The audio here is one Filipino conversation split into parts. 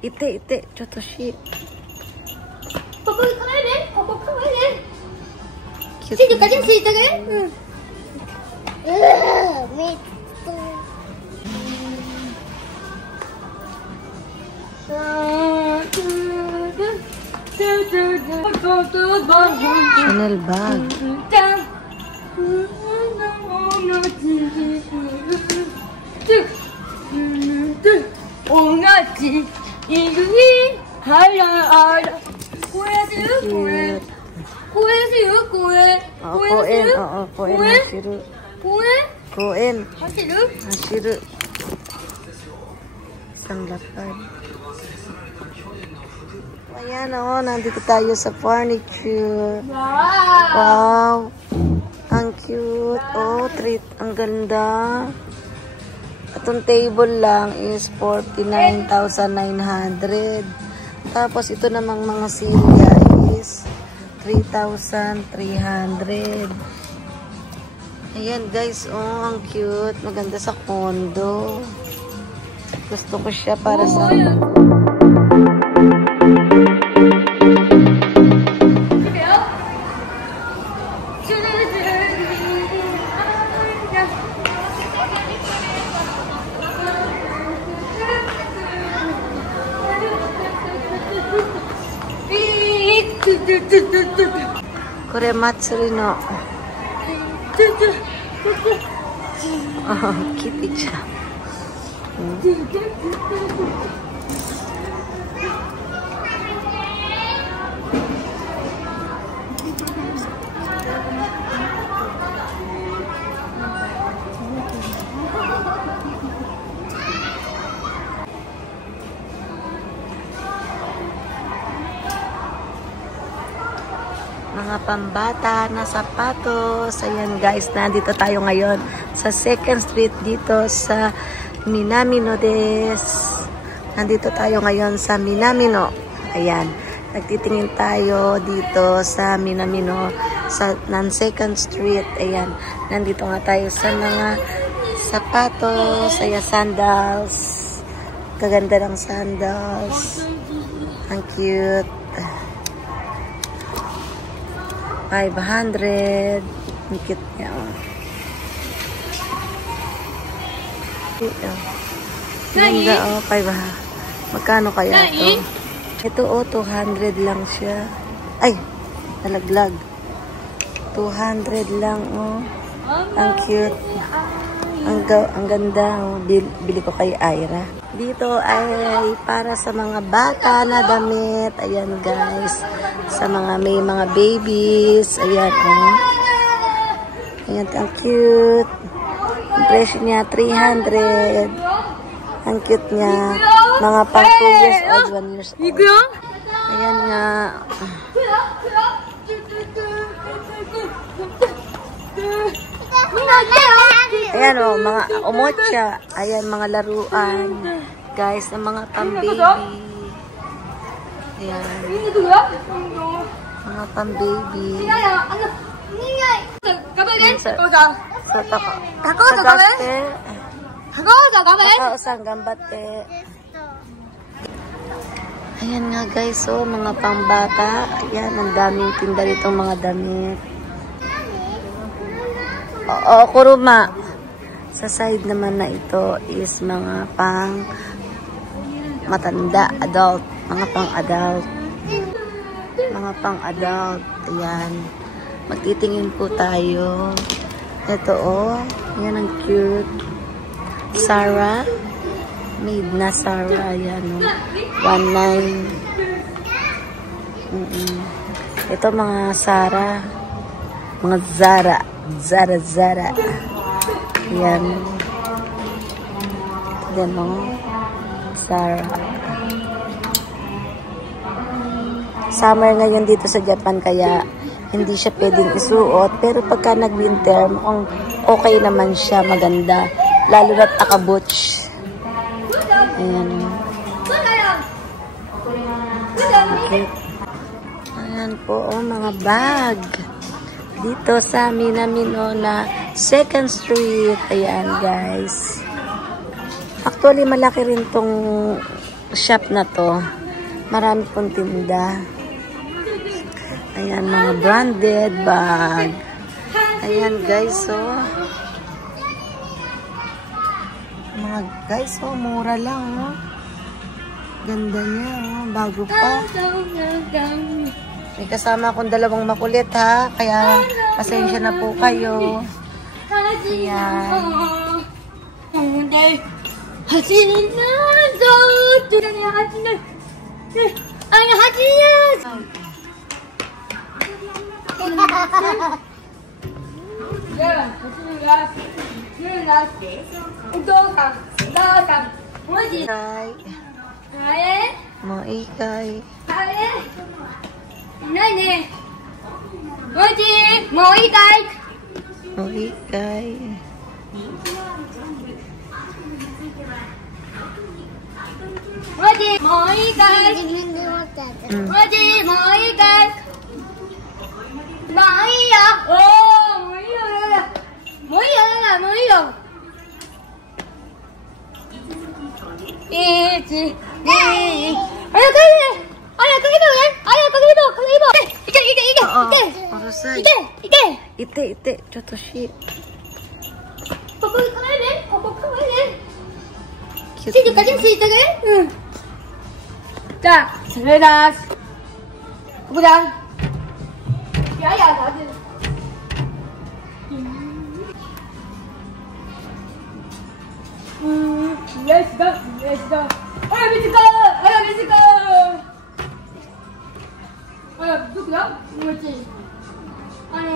いていて、ちょっとし。ここかわいいね。ここかわいいね。ついてかじんついてね。うん。めっちChanel bag. Koen. Hasiru. Isang lapad. Ayan o, nandito tayo sa furniture. Wow! Ang cute. Oh, treat. Ang ganda. Itong table lang is 49,900. Tapos ito namang mga silya is 3,300. Ayan guys, oh, ang cute. Maganda sa condo. Gusto ko siya para sa... Korematsu no. Oh, kitty siya. Mga pambata na sapatos. Ayan guys, nandito tayo ngayon sa 2nd Street dito sa Minamino des. Nandito tayo ngayon sa Minamino. Ayan, nagtitingin tayo dito sa Minamino sa 2nd Street. Ayan, nandito nga tayo sa mga sapatos. Ayan, sandals. Kaganda ng sandals. Ang cute. 500. Ang cute niya. Ganda, oh. 500. Magkano kaya ito? Ito, oh, 200 lang siya. Ay, nalaglag. 200 lang, oh. Ang cute. Ang ganda, oh. Bili ko kay Ira. Dito ay para sa mga bata na damit. Ayan guys. Sa mga may mga babies. Ayan, oh. Ayan, ang cute. Ang presyo niya, 300. Ang cute niya. Mga pang 2 years old, 1 years old. Ayan nga. Ayan o, mga omocha. Ayan, mga laruan. Guys, ng mga pang-baby. Ayan. Mga pang-baby. Ayan nga guys, so mga pambata. Ayan, ang daming tinda ditong mga damit. Oo, kuruma. Sa side naman na ito is mga pang matanda, adult. Mga pang adult. Mga pang adult. Ayan. Magtitingin po tayo. Ito oh. Ayan ang cute. Sarah. Made na Sarah. Ayan oh. 19. Ito mga Sarah. Mga Zara. Zara. Ayan. Ayan oh. Sarah. Summer ngayon dito sa Japan kaya hindi siya pwedeng isuot. Pero pagka nag-winter, mukhang okay naman siya. Maganda. Lalo na taka-butch. Ayan. Okay. Ayan po, oh, mga bag. Dito sa Minamino na 2nd Street. Ayan, guys. Actually, malaki rin tong shop na to. Marami pong tinda. Ayan, mga branded bag. Ayan, guys, so. Mga guys, so, mura lang, oh. Ganda niya, oh. Bago pa. May kasama akong dalawang makulit, ha. Kaya, pasensya na po kayo. Ayan. Moikay. Moikay. Ite, Chotoshi. 자, 잘해라. 보자. 야야, 다들. Let's go, let's go. 아야, 미치고, 아야, 미치고. 아야, 누구야? 뭐지? 아야,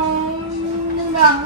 누가?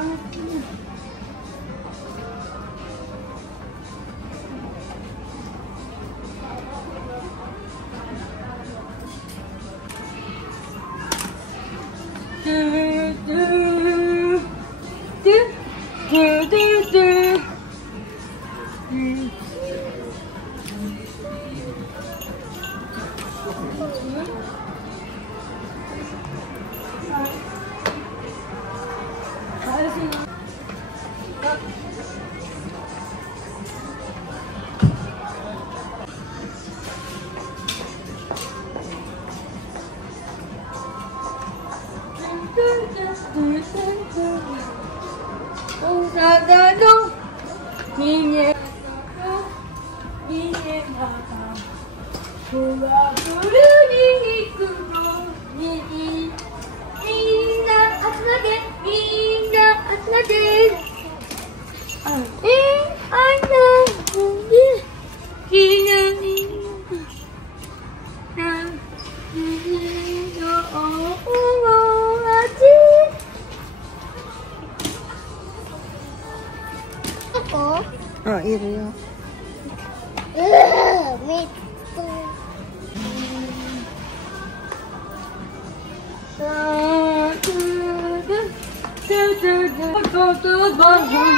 Oh, Irio.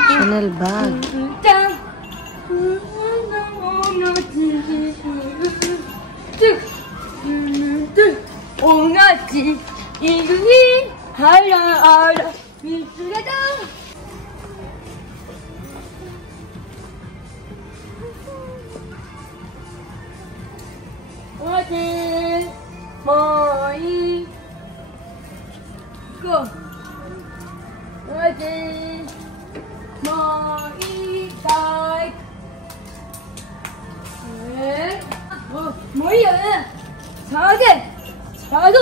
Chanel bag. 옹아지 이름이 알아 미스가다 어디 뭐이 고 어디 뭐이 다이 뭐야 사제 사소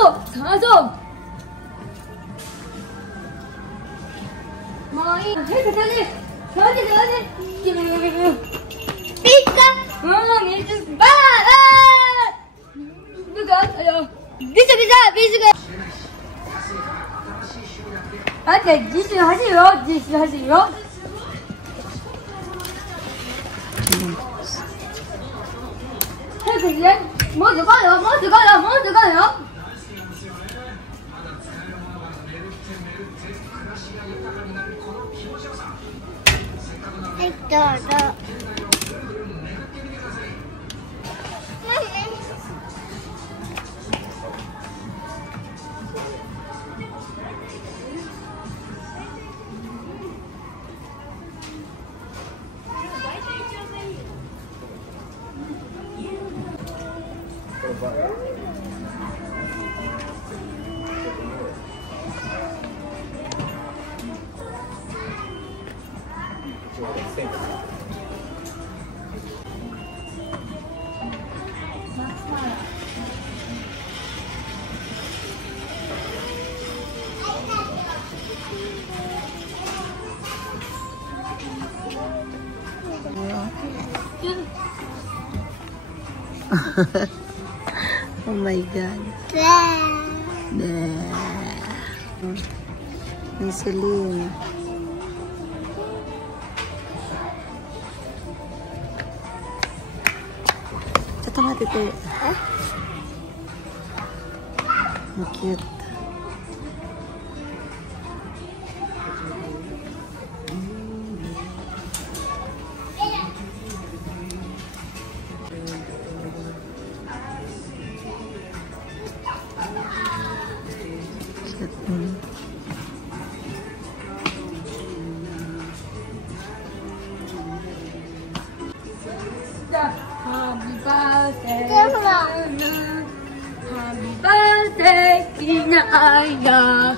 뭐이 해서더니 저지 삐까 미스 바라 누가 미스가 안돼 지시 하세요 해서더니 뭐 들어가요 Oh my God. Insulin. Ito nga, tete. Ang cute. Happy birthday, happy birthday, Tina Aya.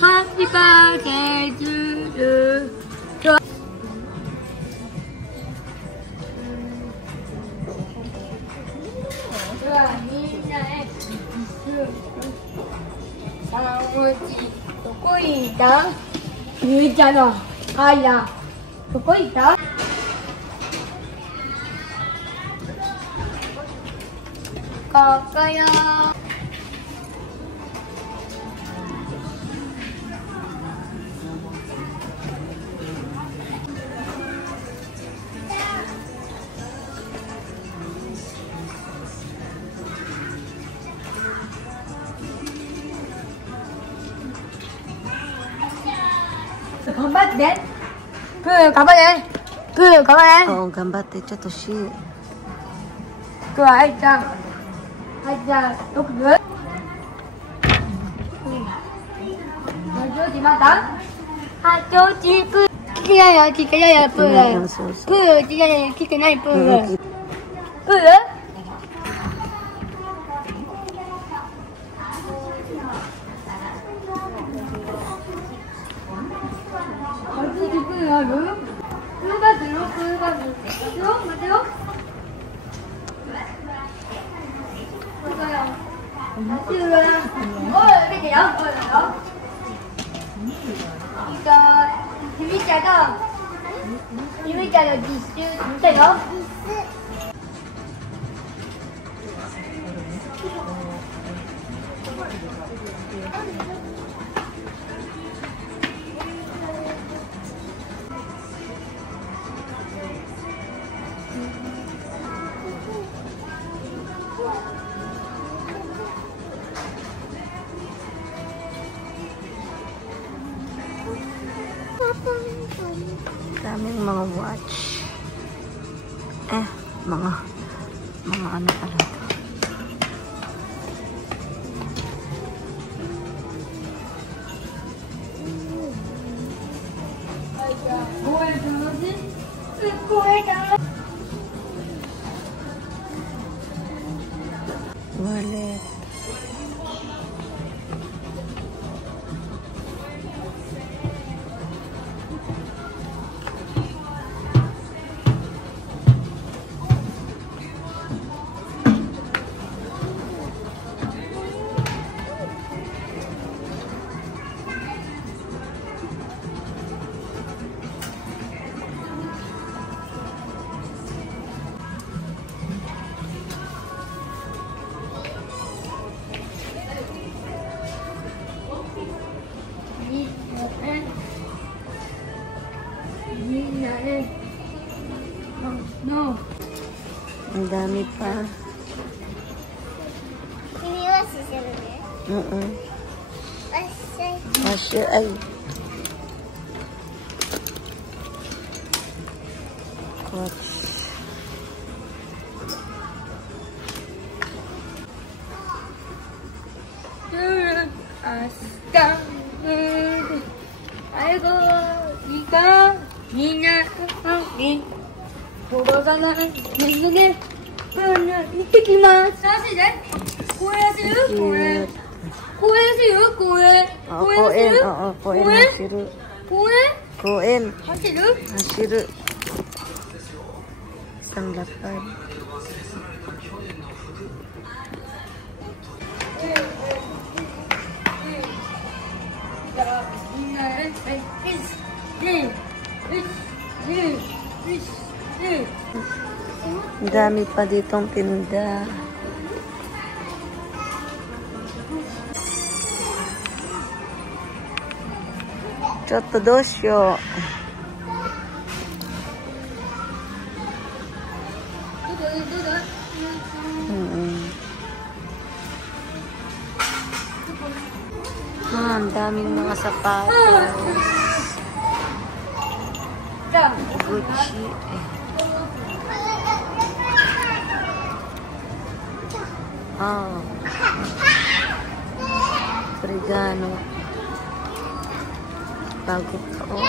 Happy birthday to you.どこ行ったゆいちゃんのあいらどこ行ったここよ頑張ってプー頑張れプー頑張れ Oo, gambate. Chato shi. プーあいちゃんあいちゃんよくプージョージまだジョージプー聞けないよ聞けないよプープー聞けない聞けないプープーある？プーバズよ、プーバズ。待てよ、待てよ。これだよ。待ってるわ。おい、見てよ、おいよ。ゆみちゃんの実習だよ。Daming mga watch. Mga ano pala ito. Wallet. No. Ang dami pa. Iniwashi siya rin Asya ay. Watch. 아이고 네가 미나하니 보고서는 눈에 行ってきます。マジで？公園する？公園。公園する？公園。公園する？公園走る。公園？公園。走る？走る。Isang lakad. Ang dami pa ditong tinda. Chotto dosyo. Ang daming mga sapatos. Gucci. Oh. Regano. Bago pa, oh.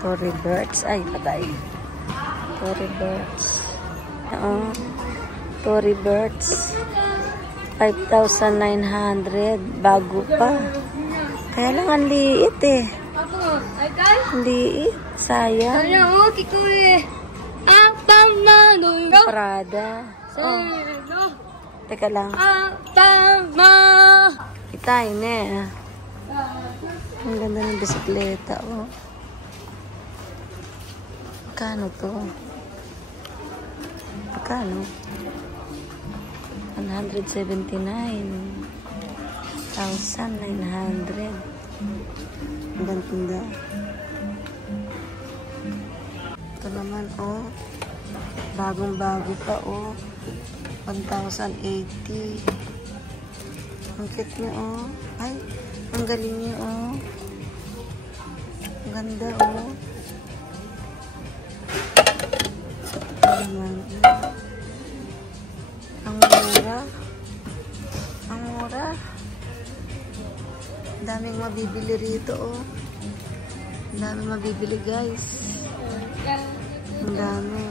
Tory Burch. Ay, patay. Tory Burch. Oo. Tory Burch. 5,900. Bago pa. Kaya lang ang liit eh. Ang liit. Sayang. Prada. Oh. Teka lang. Itay na. Ang ganda ng bisikleta. Oh. Magkano to? Magkano? 179,900. Ang ganda. Ito naman, oh. Bagong-bago pa, oh. 1,080. Ang cute niya, oh. Ay, ang galing niya, oh. Ang ganda, oh. Ang mura. Ang mura. Ang daming mabibili rito, oh. Ang daming mabibili, guys. Ang dami.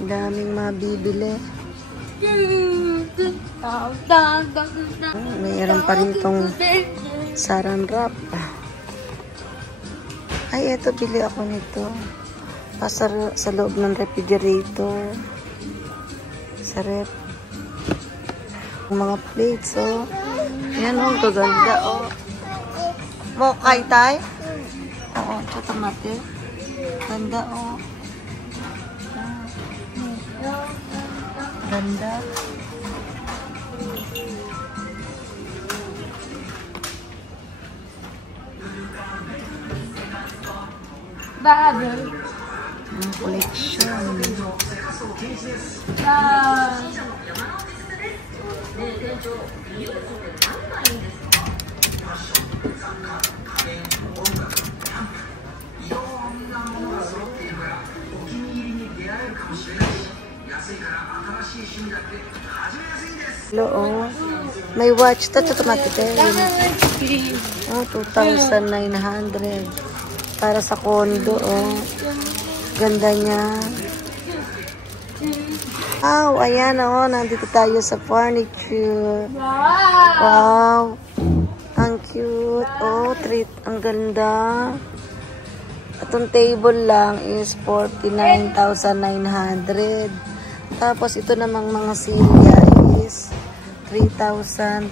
Ang daming mabibili. Mayroon pa rin itong saran wrap. Ay, eto, bili ako nito. Pasar sa loob ng refrigerator. Sa ref. Mga plates, oh. Yan, oh, gaganda, oh. Mokay tay? Oo, chotomate. Ganda, oh. Ganda. Bubble. Ang collection. Hello, oh. May watch to tomate. Oh, 2,900. Para sa condo, oh. Ganda niya. Wow, ayan, oh. Nandito tayo sa furniture. Wow. Ang cute. Oh, treat. Ang ganda. Itong table lang is 49,900. Tapos, ito namang mga silya is 3,300.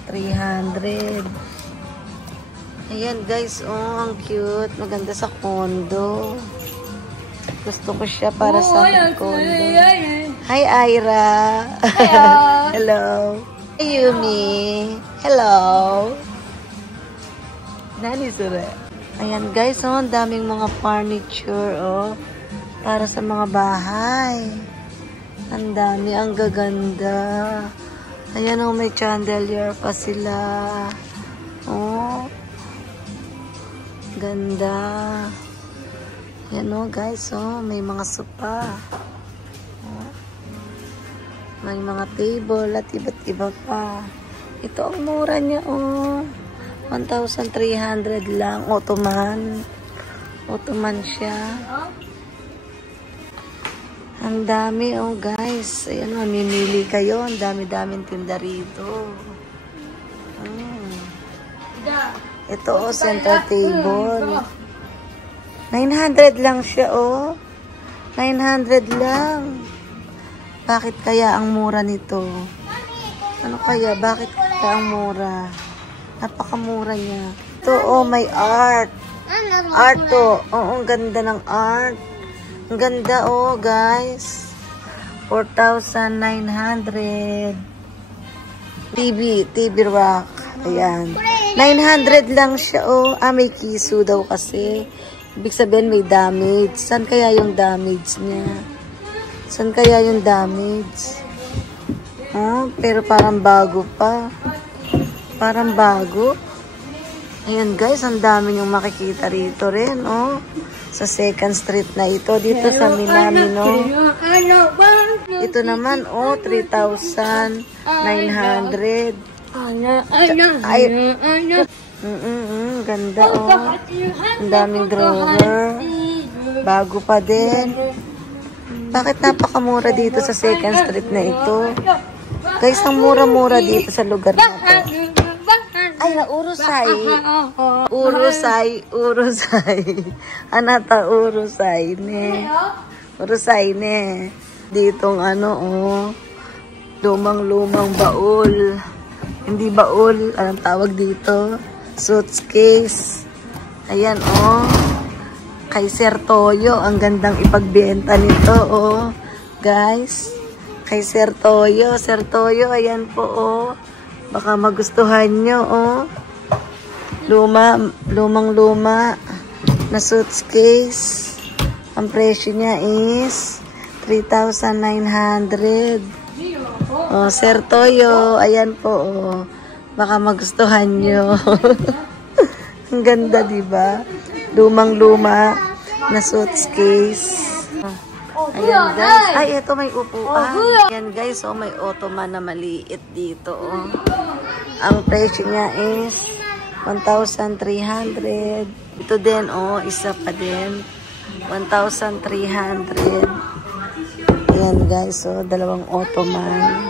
Ayan, guys. Oh, ang cute. Maganda sa condo. Gusto ko siya para sa condo. Hi, Ira. Hello. Hi, Yumi. Hello. Nani, sure. Ayan, guys. Oh, ang daming mga furniture, oh. Para sa mga bahay. Ang dami. Ang gaganda. Ayan, oh. May chandelier pa sila. Oh. Ganda. Yan, oh, guys, oh, may mga sopa. Oh. May mga table at iba't iba pa. Ito ang mura niya, oh. 1,300 lang. Ottoman. Ottoman siya. Ang dami, oh guys. Ayan, mamimili kayo. Ang dami-daming tinda rito. Ito, oh, center table. 900 lang siya, oh. 900 lang. Bakit kaya ang mura nito? Ano kaya? Bakit kaya ang mura? Napakamura niya. Ito, oh, may art. Art to. Oo, ang ganda ng art. Ang ganda, oh, guys. 4,900. TV rack. Ayan. 900 lang siya, oh. Ah, may kiso daw kasi. Ibig sabihin may damage. Saan kaya yung damage niya? Saan kaya yung damage? Oh, pero parang bago pa. Parang bago. Ayan guys, ang dami yung makikita rito rin, oh. Sa 2nd Street na ito, dito sa Minamino. Ito naman, oh, 3,900. Ganda, oh. Ang daming drawer. Bago pa din. Bakit napakamura dito sa 2nd Street na ito? Guys, ang mura-mura dito sa lugar na to. Ay, na urusay. Urusay. Anata urusay ne. Urusay ne. Ditong ano, oh. Lumang-lumang baul. Hindi baul. Anong tawag dito? Suitcase. Ayan, oh. Kay Sir Toyo. Ang gandang ipagbenta nito, oh. Guys. Kay Sir Toyo. Sir Toyo, ayan po, oh. Baka magustuhan nyo, oh. Lumang-luma na suitcase. Ang presyo niya is 3,900. Oh, Sir Toyo, ayan po, oh. Baka magustuhan nyo. Ang ganda, diba? Lumang-luma na suitcase. Ayan guys. Ay, ito may upuan. Ayan guys, oh, may ottoman na maliit dito, oh. Ang presyo niya is 1,300. Ito din, oh, isa pa din. 1,300. Ayan guys, oh, dalawang ottoman.